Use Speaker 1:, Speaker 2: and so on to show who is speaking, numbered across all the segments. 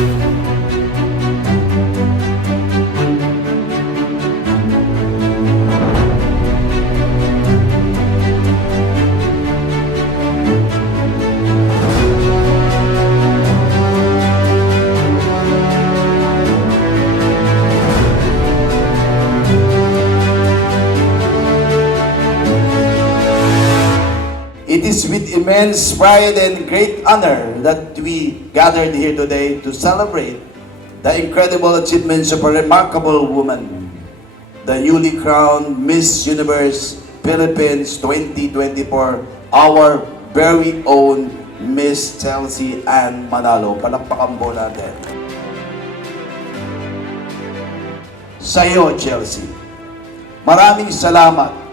Speaker 1: It is with immense pride and great honor that we gathered here today to celebrate the incredible achievements of a remarkable woman, the newly crowned Miss Universe Philippines 2024, our very own Miss Chelsea Ann Manalo. Palakpakan po natin. Sa iyo, Chelsea. Maraming salamat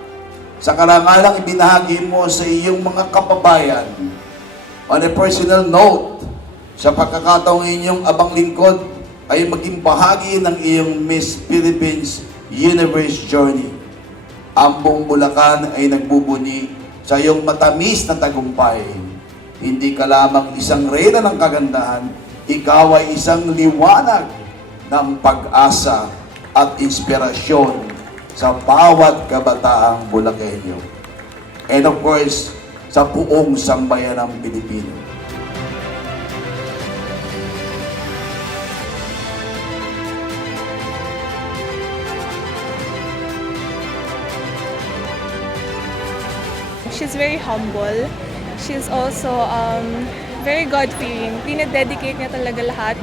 Speaker 1: sa karangalang ibinahagi mo sa iyong mga kababayan. On a personal note, sa pagkakataong inyong abang lingkod ay maging bahagi ng iyong Miss Philippines Universe Journey. Ang buong Bulacan ay nagbubuni sa iyong matamis na tagumpay. Hindi ka lamang isang reyna ng kagandahan, ikaw ay isang liwanag ng pag-asa at inspirasyon sa bawat kabataang Bulakenyo. And of course, sa buong sambayan ng Pilipino.
Speaker 2: She's very humble. She's also um, very God-fearing. Pinadedicate niya talaga lahat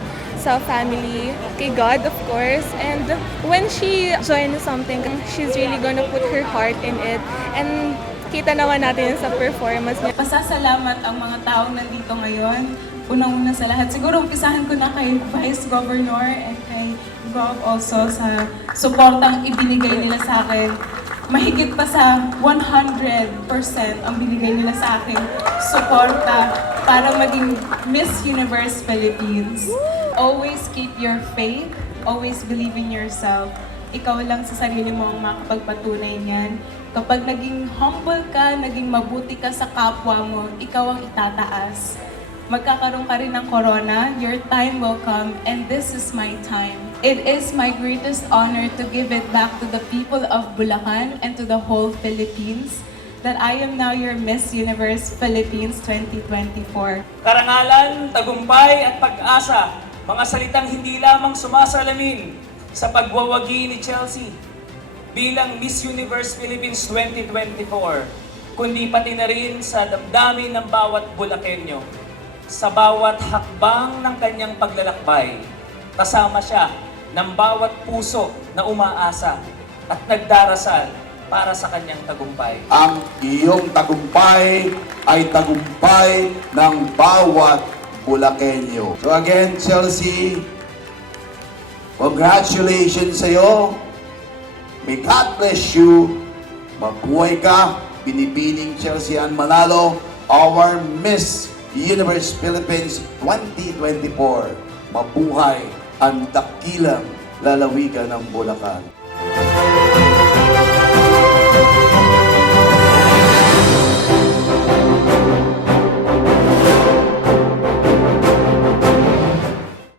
Speaker 2: sa family, kay God of course. And when she joins something, she's really gonna put her heart in it. And kita naman natin sa performance niya.
Speaker 3: Pasasalamat ang mga taong nandito ngayon. Unang-una sa lahat, siguro umpisahan ko na kay Vice Governor and kay Gov also sa suportang ibinigay nila sa akin. Mahigit pa sa 100% ang binigay nila sa akin suporta para maging Miss Universe Philippines. Always keep your faith, always believe in yourself. Ikaw lang sa sarili mo ang makapagpatunay niyan. Kapag naging humble ka, naging mabuti ka sa kapwa mo, ikaw ang itataas. Magkakaroon ka rin ng corona, your time will come, and this is my time. It is my greatest honor to give it back to the people of Bulacan and to the whole Philippines that I am now your Miss Universe Philippines 2024.
Speaker 4: Karangalan, tagumpay at pag-asa, mga salitang hindi lamang sumasalamin sa pagwawagi ni Chelsea bilang Miss Universe Philippines 2024, kundi pati na rin sa damdamin ng bawat Bulakenyo. Sa bawat hakbang ng kanyang paglalakbay, kasama siya ng bawat puso na umaasa at nagdarasal para sa kanyang tagumpay.
Speaker 1: Ang iyong tagumpay ay tagumpay ng bawat Bulakenyo. So again, Chelsea, congratulations sa iyo. May God bless you. Mabuhay ka. Binibining Chelsea Ann Manalo, our Miss Universe Philippines 2024. Mabuhay ang dakilang lalawigan ng Bulacan.